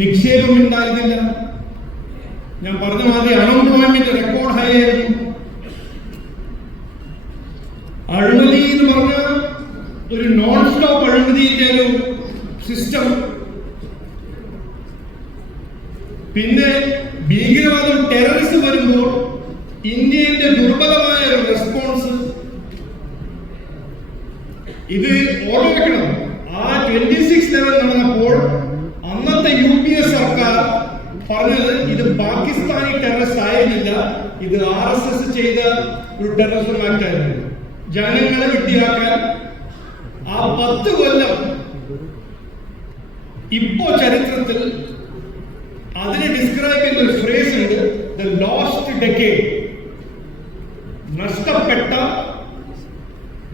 നിക്ഷേപം ഉണ്ടായിരുന്നില്ല. ഞാൻ പറഞ്ഞ മാതിരി അൺഎംപ്ലോയ്മെന്റ് റെക്കോർഡ് ഹൈ ആയിരുന്നു. അഴിമതി എന്ന് പറഞ്ഞ ഒരു നോൺ സ്റ്റോപ്പ് അഴിമതിന്റെ ഒരു സിസ്റ്റം. പിന്നെ ഭീകരവാദം, ടെററിസം വരുമ്പോൾ ഇന്ത്യയുടെ ദുർബലമായ ഒരു റെസ്പോൺസ്. ഇത് ഓർമ്മിക്കണം. ആ 26 ലെവൽ നടന്നപ്പോൾ അന്നത്തെ UPA സർക്കാർ പറഞ്ഞത് ഇത് പാകിസ്ഥാനി ടെററിസ്റ്റ് ആയിരുന്നില്ല, ഇത് RSS ചെയ്ത ഒരു ടെററിസം ആക്ട് ആയിരുന്നു. ജനങ്ങളെ വിട്ടിയാക്കാൻ ആ 10 കൊല്ലം ഇപ്പോ ചരിത്രത്തിൽ അതിനെ ഡിസ്ക്രൈബ് ചെയ്യുന്ന ഒരു ഫ്രേസ് ഉണ്ട്, ദ ലോസ്റ്റ് ഡെക്കേഡ്, നഷ്ടപ്പെട്ട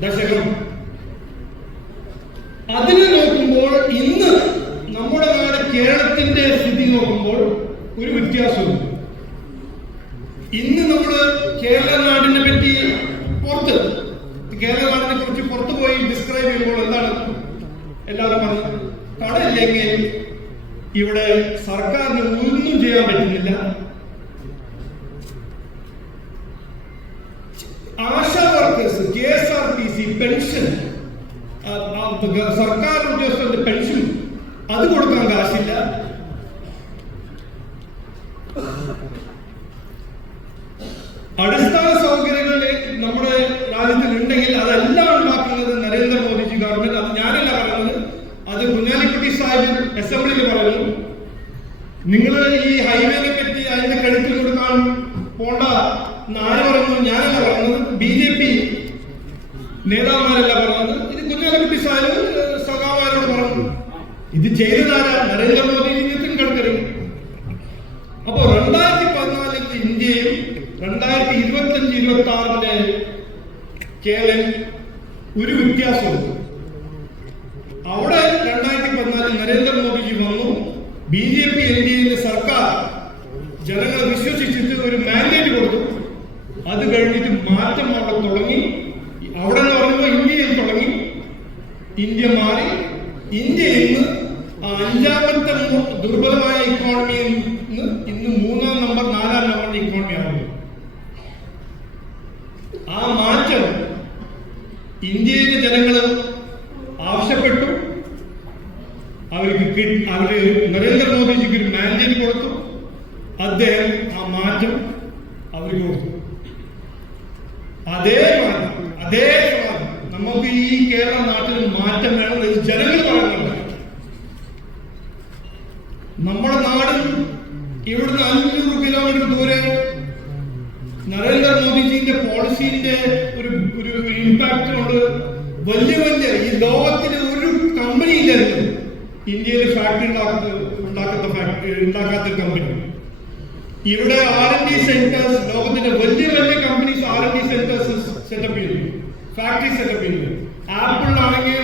ദശകം. അതിനെ നോക്കുമ്പോൾ ഇന്ന് നമ്മുടെ നാട് കേരളത്തിന്റെ സ്ഥിതി നോക്കുമ്പോൾ ഒരു വ്യത്യാസമുണ്ട്. ഇന്ന് നമ്മൾ കേരള നാടിനെ പറ്റി കേരള നാടിനെ കുറിച്ച് പുറത്തു പോയി ഡിസ്ക്രൈബ് ചെയ്യുമ്പോൾ എന്താണ് എല്ലാവരും പറഞ്ഞത്? കടയില്ലെങ്കിൽ ഇവിടെ സർക്കാരിന് ഒന്നും ചെയ്യാൻ പറ്റുന്നില്ല. ആശാ വർക്കേഴ്സ്, KSRTC പെൻഷൻ, സർക്കാർ ഉദ്യോഗസ്ഥരുടെ പെൻഷൻ അത് കൊടുക്കാൻ കാശില്ല. അടിസ്ഥാന സൗകര്യങ്ങൾ നമ്മുടെ രാജ്യത്തിൽ ഉണ്ടെങ്കിൽ അതെല്ലാം ഉണ്ടാക്കുന്നത് നരേന്ദ്രമോദിജി ഗവൺമെന്റ്. അത് ഞാനല്ല പറയുന്നത്, അത് കുഞ്ഞാലിക്കുട്ടി സാഹിബ് അസംബ്ലിയിൽ പറഞ്ഞു. നിങ്ങൾ ഈ ഹൈവേനെ പറ്റി അതിന്റെ ക്രെഡിറ്റ് കൊടുക്കാൻ പോണ്ട ആര് പറഞ്ഞു? ഞാനല്ല പറഞ്ഞത്, BJP നേതാക്കന്മാരല്ല പറഞ്ഞത്, ഇത് കുഞ്ഞാലിക്കുട്ടി സാഹിബ് സഖാമാരോട് പറഞ്ഞു. ഇത് ചെയ്തതാരാ? നരേന്ദ്രമോദി, നിതിൻ ഗഡ്കരി. അപ്പോ 2014 ഇന്ത്യയും 2025-26 കേരളം ഒരു വ്യത്യാസമുണ്ട്. അവിടെ 2014 നരേന്ദ്രമോദിജി വന്നു, BJP NDA സർക്കാർ ജനങ്ങളെ വിശ്വസിച്ചിട്ട് ഒരു മാൻഡേറ്റ് കൊടുത്തു. അത് കഴിഞ്ഞിട്ട് മാറ്റം അവിടെ തുടങ്ങി. അവിടെ എന്ന് പറയുമ്പോൾ ഇന്ത്യയിൽ തുടങ്ങി, ഇന്ത്യ മാറി. ഇന്ത്യ ഇന്ന് 5ാമത്തെ ദുർബലമായ ഇക്കോണമിയിൽ നിന്ന് ഇന്ന് 3ാം നമ്പർ 4ാം നമ്പറിന്റെ ഇക്കോണമി ആകുന്നു. ആ മാറ്റം ഇന്ത്യയിലെ ജനങ്ങൾ ആവശ്യപ്പെട്ടു. അവർക്ക് നരേന്ദ്രമോദിജിക്ക് ഒരു മാൻഡേറ്റ് കൊടുത്തു. അദ്ദേഹം ആ മാറ്റം അവർക്ക് കൊടുത്തു. അതേ സമാധാനം നമുക്ക് ഈ കേരള നാട്ടിൽ മാറ്റം വേണം. ജനങ്ങൾ പറയുന്നുണ്ട്. നമ്മുടെ നാട് ഇവിടുന്ന് 500 കിലോമീറ്റർ ദൂരെ നരേന്ദ്രമോദിജിന്റെ പോളിസിന്റെ ഒരു ഇമ്പാക്ട് കൊണ്ട് വലിയ ഈ ലോകത്തിലെ ഒരു കമ്പനി ഇല്ലായിരുന്നു ഇന്ത്യയിൽ ഫാക്ടറി ഉണ്ടാക്കാത്ത കമ്പനി. ഇവിടെ R&D സെന്റേഴ്സ്, ലോകത്തിന്റെ വലിയ കമ്പനീസ് R&D സെന്റേഴ്സ് സെറ്റപ്പ് ചെയ്തു, ഫാക്ടറി സെറ്റപ്പ് ചെയ്തു. ആപ്പിളിലാണെങ്കിൽ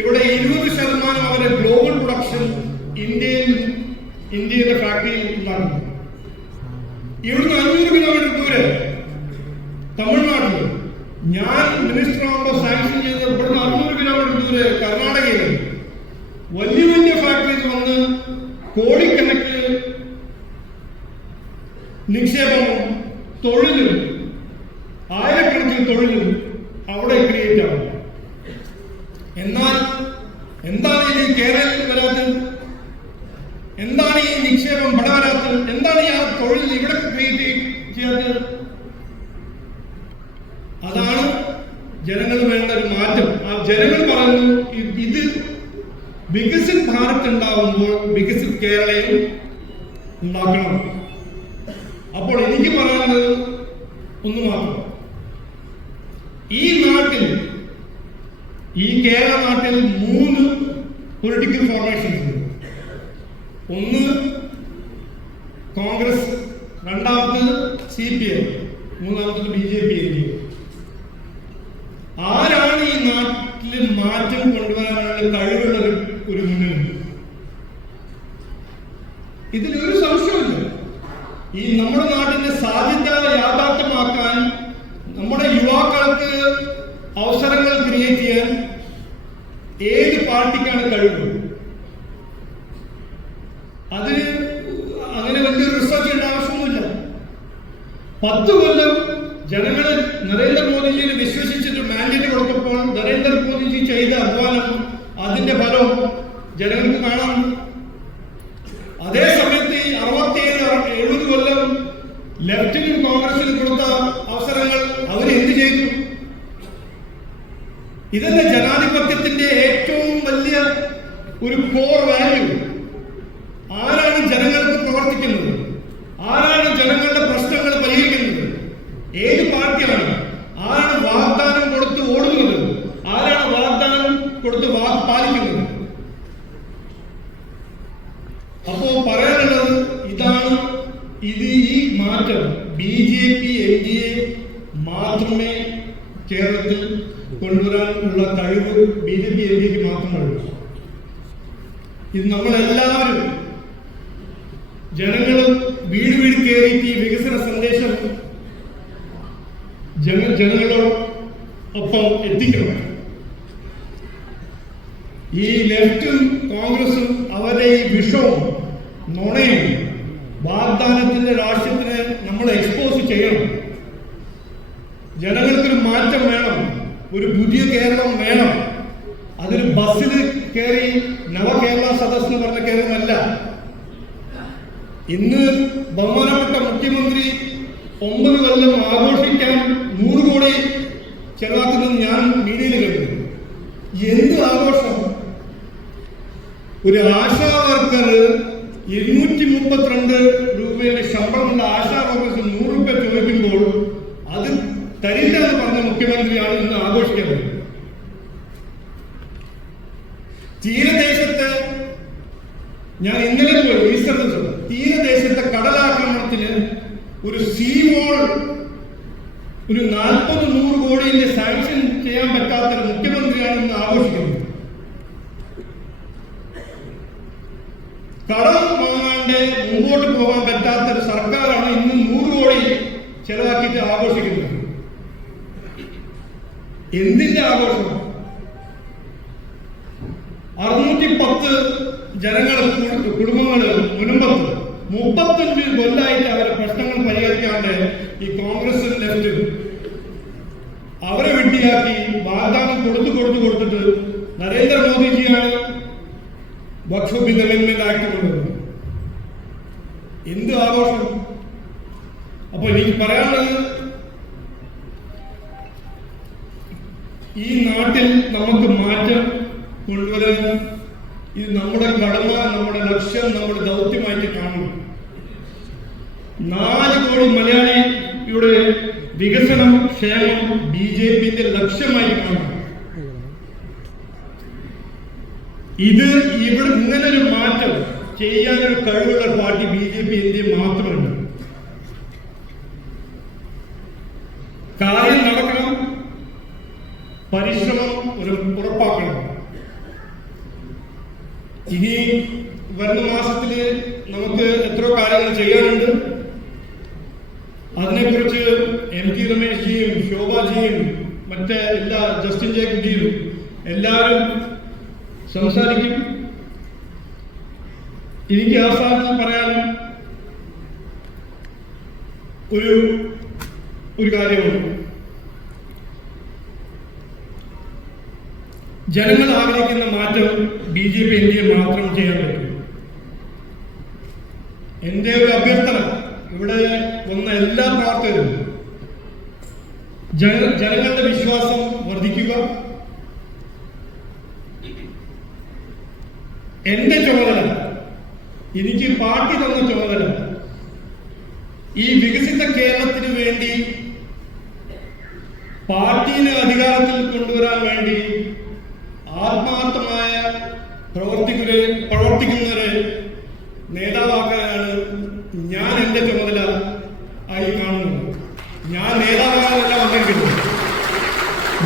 ഇവിടെ 20% അവരുടെ ഗ്ലോബൽ പ്രൊഡക്ഷൻ ഇന്ത്യയിലെ ഫാക്ടറിയിൽ ഉണ്ടാക്കുന്നു. ഇവിടുന്ന് 500 കിലോമീറ്റർ ദൂരെ തമിഴ്നാട്ടിൽ ഞാൻ മിനിസ്റ്റർ ആകുമ്പോൾ സാങ്ഷൻ ചെയ്ത് ഇവിടുന്ന് 600 കിലോമീറ്റർ ദൂരെ കർണാടകയിൽ വലിയ ഫാക്ടറീസ് വന്ന് കോടിക്കണക്കിന് നിക്ഷേപവും തൊഴിലും ആയിരക്കണക്കിന് തൊഴിലും അവിടെ ക്രിയേറ്റ് ആവും. എന്നാൽ എന്താണ് ഈ കേരളത്തിൽ വരാത്തത്? എന്താണ് ഈ നിക്ഷേപം ഇവിടെ വരാത്തത്? എന്താണ് ഈ ആ തൊഴിൽ ഇവിടെ ക്രിയേറ്റ് ചെയ്യാത്തത്? അതാണ് ജനങ്ങൾ വേണ്ട ഒരു മാറ്റം. ആ ജനങ്ങൾ പറയുന്നു, ഇത് വികസിത് ഭാരത് ഉണ്ടാവുമ്പോൾ വികസിത് കേരളയും ഉണ്ടാക്കണം. അപ്പോൾ എനിക്ക് പറയാനുള്ളത് ഒന്ന് മാത്രം. ഈ കേരള നാട്ടിൽ 3 പൊളിറ്റിക്കൽ ഫോർമേഷൻസ് ഉണ്ട്. ഒന്ന് കോൺഗ്രസ്, രണ്ടാമത്തത് CPM, മൂന്നാമത്തത് BJP. ആരാണ് ഈ നാട്ടിൽ മാറ്റം കൊണ്ടുവരാനുള്ള കഴിവുള്ള ഒരു മുന്നണി? ഇതിലൊരു സംശയമില്ല. ഈ നമ്മുടെ നാടിന്റെ സാധ്യത യാഥാർത്ഥ്യമാക്കാൻ, നമ്മുടെ യുവാക്കൾക്ക് അവസരങ്ങൾ ക്രിയേറ്റ് ചെയ്യാൻ ഏത് പാർട്ടിക്കാണ് കഴിവ്? അതിന് അങ്ങനെ വലിയൊരു റിസർച്ച് ചെയ്യേണ്ട ആവശ്യമൊന്നുമില്ല. 10 കൊല്ലം ജനങ്ങൾ നരേന്ദ്രമോദിജിയെ വിശ്വസിച്ചിട്ട് മാൻഡേറ്റ് കൊടുത്തപ്പോൾ നരേന്ദ്രമോദിജി ചെയ്ത അധ്വാനം, അതിന്റെ ഫലം ജനങ്ങൾക്ക് കാണാം. അതേ സമയത്ത് 67-70 കൊല്ലം ലെഫ്റ്റിനും കോൺഗ്രസിനും കൊടുത്ത അവസരങ്ങൾ അവരെന്ത് ചെയ്തു? ഇതല്ലേ ജനാധിപത്യത്തിന്റെ ഏറ്റവും വലിയ ഒരു കോർ വാല്യൂ. ആരാണ് ജനങ്ങൾക്ക് പ്രവർത്തിക്കുന്നത്? ആരാണ് ജനങ്ങളുടെ പ്രശ്നങ്ങൾ പരിഹരിക്കുന്നത്? ഏത് പാർട്ടിയാണ്? ആരാണ് വാഗ്ദാനം കൊടുത്ത് ഓടുന്നത്? ആരാണ് വാഗ്ദാനം കൊടുത്ത് വാക്ക് പാലിക്കുന്നത്? അപ്പോ പറയാനുള്ളത് ഇതാണ്. ഈ മാറ്റം BJP NDA മാത്രമേ കേരളത്തിൽ കൊണ്ടുവരാനുള്ള കഴിവ് BJP NDAക്ക് മാത്രമുള്ളൂ. ഇത് നമ്മളെല്ലാവരും ജനങ്ങളും വീട് കയറിയിട്ട് ഈ വികസന സന്ദേശം ജനങ്ങളോടൊപ്പം എത്തിക്കണം. ഈ ലെഫ്റ്റും കോൺഗ്രസും അവരുടെ ഈ വിഷവും നുണയും വാഗ്ദാനത്തിന്റെ രാഷ്ട്രീയത്തിനെ നമ്മൾ എക്സ്പോസ് ചെയ്യണം. ജനങ്ങൾക്കൊരു മാറ്റം വേണം, ഒരു പുതിയ കേരളം വേണം. അതൊരു ബസ്സിൽ കയറി നവകേരള സദസ് എന്ന് പറഞ്ഞ കേരളമല്ല. ഇന്ന് ബഹുമാനപ്പെട്ട മുഖ്യമന്ത്രി 9 കൊല്ലം ആഘോഷിക്കാൻ 100 കോടി ചെലവാക്കുന്നത് ഞാൻ മീഡിയയിൽ കണ്ടു. എന്ത് ആഘോഷം! ഒരു ആശാ വർക്കർ 232 രൂപയുടെ ശമ്പളമുള്ള ആശാ വർക്കർക്ക് 100 രൂപ ചോദിക്കുമ്പോൾ അത് തരില്ല എന്ന് പറഞ്ഞ മുഖ്യമന്ത്രിയാണ് ഇന്ന് ആഘോഷിക്കുന്നത്. തീരദേശത്ത് ഞാൻ ഇന്നലെ പോയി ഈസ്റ്റർ ദിവസം തീരദേശത്തെ കടലാക്രമണത്തിന് ഒരു സീ വോൾ ഒരു 40-100 കോടിയുടെ സാങ്ഷൻ ചെയ്യാൻ പറ്റാത്ത മുഖ്യമന്ത്രിയാണ് ഇന്ന് ആഘോഷിക്കുന്നത്. കടം വാങ്ങാണ്ട് മുമ്പോട്ട് പോകാൻ പറ്റാത്ത ഒരു സർക്കാരാണ് ഇന്ന് 100 കോടി ചെലവാക്കിയിട്ട് ആഘോഷിക്കുന്നത്. എന്തിന്റെ ആഘോഷം? 610 കുടുംബങ്ങള് മുൻപത്ത് 35 കൊല്ലായിട്ട് അവരെ പ്രശ്നങ്ങൾ പരിഹരിക്കാണ്ട് ഈ കോൺഗ്രസ് ലെഫ്റ്റ് അവരെ വെട്ടിയാക്കി വാഗ്ദാനം കൊടുത്തിട്ട് നരേന്ദ്രമോദിജിയാണ് വഖഫ് ബിൽ അമെൻഡ്മെന്റ് ആക്ട് കൊണ്ടുവന്നത്. എന്ത് ആഘോഷം! അപ്പൊ എനിക്ക് പറയാനുള്ളത്, ഈ നാട്ടിൽ നമുക്ക് മാറ്റം കൊണ്ടുവരാൻ ഇത് നമ്മുടെ കടമ, നമ്മുടെ ലക്ഷ്യം, നമ്മുടെ ദൗത്യമായിട്ട് കാണുന്നു. 4 കോടി മലയാളിയുടെ വികസനം, ക്ഷേമം BJPന്റെ ലക്ഷ്യമായി കാണുന്നു. ഇത് ഇവിടെ ഇങ്ങനൊരു മാറ്റം ചെയ്യാനൊരു കഴിവുള്ള പാർട്ടി BJP NDA മാത്രമുണ്ട്. കാര്യം നടക്കണം, പരിശ്രമം ഉറപ്പാക്കണം. ഇനി വരുന്ന മാസത്തില് നമുക്ക് എത്രയോ കാര്യങ്ങൾ ചെയ്യാനുണ്ട്. അതിനെക്കുറിച്ച് MT രമേശ്ജിയും ശോഭാജിയും മറ്റേ എല്ലാ ജസ്റ്റിൻ ജേക്കബിയും എല്ലാവരും സംസാരിക്കും. എനിക്ക് അവസാനത്തിൽ പറയാൻ ഒരു കാര്യമുണ്ട്. ജനങ്ങൾ ആഗ്രഹിക്കുന്ന മാറ്റം BJP NDA മാത്രം ചെയ്യാൻ പറ്റും. എന്റെ ഒരു അഭ്യർത്ഥന, ഇവിടെ വന്ന എല്ലാ പ്രവർത്തകരും ജനങ്ങളുടെ വിശ്വാസം വർദ്ധിക്കുക. എന്റെ ചുമതല, എനിക്ക് പാർട്ടി തന്ന ചുമതല, ഈ വികസിത കേരളത്തിന് വേണ്ടി പാർട്ടിയെ അധികാരത്തിൽ കൊണ്ടുവരാൻ വേണ്ടി ആത്മാർത്ഥമായ പ്രവർത്തിക്കുന്നവരെ നേതാവാക്കാനാണ് ഞാൻ എന്റെ ചുമതല ആയി കാണുന്നത്. ഞാൻ നേതാവാകാനല്ല വന്നിരിക്കുന്നത്,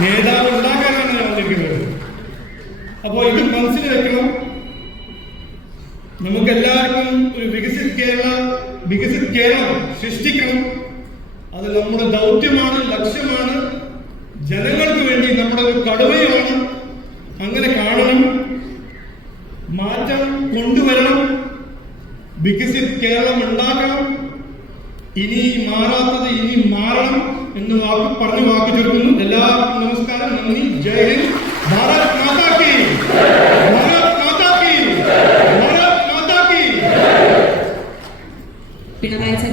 നേതാവ് ഉണ്ടാക്കാനാണ് ഞാൻ വന്നിരിക്കുന്നത്. അപ്പോൾ ഇത് മനസ്സിൽ വെക്കണം. നമുക്കെല്ലാവർക്കും ഒരു വികസിത കേരളം സൃഷ്ടിക്കണം. അത് നമ്മുടെ ദൗത്യമാണ്, ലക്ഷ്യമാണ്, ജനങ്ങൾക്ക് വേണ്ടി നമ്മുടെ ഒരു കടമയാണ്. അങ്ങനെ കാണണം, മാറ്റം കൊണ്ടുവരണം. വികസിത് കേരളം ഉണ്ടാക്കണം, ഇനി മാറാത്തത് ഇനി മാറണം എന്ന് വാക്ക് ചുരുക്കുന്നു. എല്ലാവർക്കും നമസ്കാരം, നന്ദി, ജയ് ഹിന്ദ്.